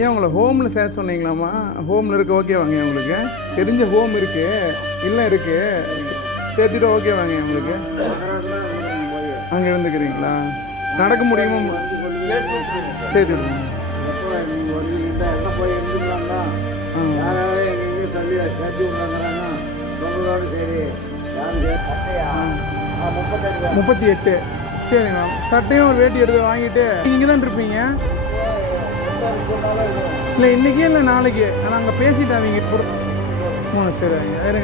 ஏன் உங்களை ஹோமில் சேர்த்து சொன்னீங்களாம்மா? ஹோமில் இருக்க ஓகேவாங்க உங்களுக்கு? தெரிஞ்ச ஹோம் இருக்குது, இல்லை இருக்குது, சேர்த்துட்டு ஓகேவாங்க உங்களுக்கு? அங்கே இருந்துக்கிறீங்களா? நடக்க முடியுமா? சேர்த்து விடுங்க. போய் இருந்துக்கலாம்டா, யாராவது எங்கெங்கே சொல்லி சேர்த்து விட்றாங்கிறாங்க சொல்கிறதோடு சரி. 38. சரிங்க மேம். சட்டையும் ஒரு வேட்டி எடுத்து வாங்கிட்டு இங்கே தான் இருப்பீங்க? இல்லை இன்றைக்கே இல்லை நாளைக்கு? ஆனால் அங்கே பேசிட்டு அவங்க சரி வேறு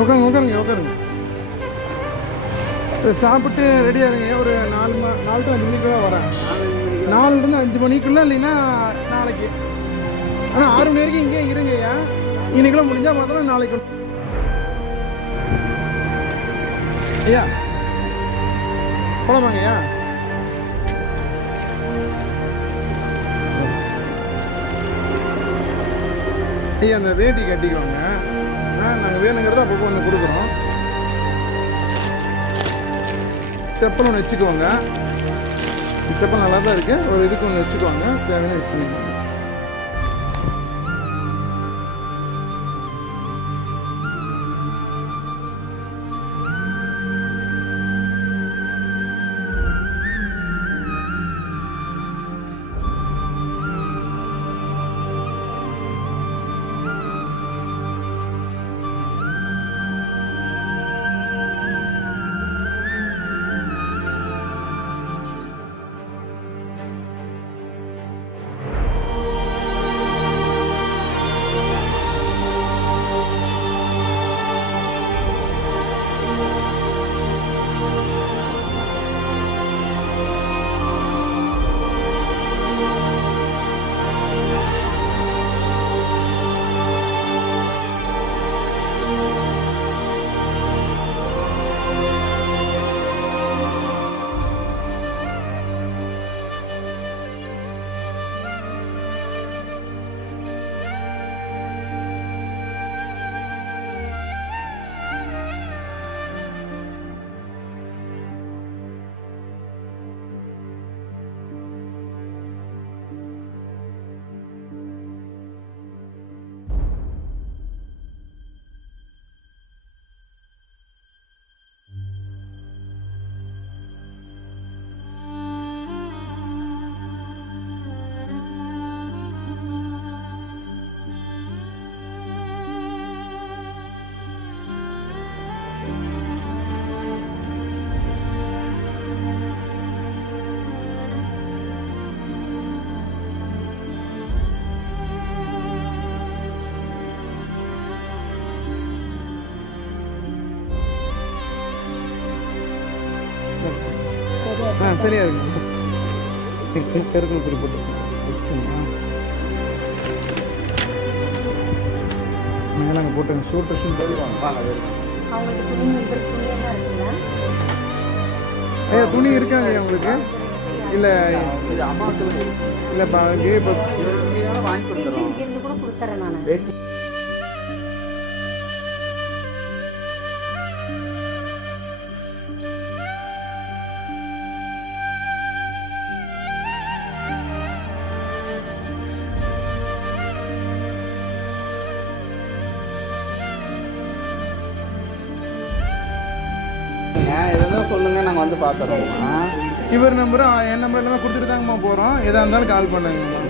உட்காருங்க உட்காருங்க. சாப்பிட்டு ரெடியாக இருங்க. ஒரு 4 to 5 மணிக்குள்ளே வரேன். 4 to 5 மணிக்குள்ளே, இல்லைன்னா நாளைக்கு. ஆனால் 6 மணி வரைக்கும் இங்கே இருங்க ஐயா. இன்னைக்குள்ள முடிஞ்சால் பார்த்தோம்னா நாளைக்கு ஐயா போலாமாங்க ஐயா? ஐயா அந்த வேட்டி கட்டிக்குவாங்க. நாங்கள் வேணுங்கிறத அப்பப்போ ஒன்று கொடுக்குறோம். செப்பல் ஒன்று வச்சுக்குவாங்க. செப்பல் நல்லா தான் இருக்குது. ஒரு இதுக்கு ஒன்று வச்சுக்குவாங்க, தேவையான யூஸ் பண்ணிக்குவாங்க. சரியா இருக்கு. பெருக்கணும் குறி போட்டு நீங்களாம் அங்கே போட்டுங்க. ஷூட் ட்ரெஸ்ஸும் போடுவாங்க. ஐயா துணி இருக்காங்க ஐயா உங்களுக்கு? இல்லை இல்லைப்பா அங்கே இப்போ வாங்கி கொடுத்துறோம். எதெல்லாம் சொல்லுங்கள், நாங்கள் வந்து பார்த்துறோம். இவர் நம்பரும் என் நம்பர் எல்லாமே கொடுத்துட்டு தாங்கம்மா போகிறோம். எதாக இருந்தாலும் கால் பண்ணுங்கம்மா.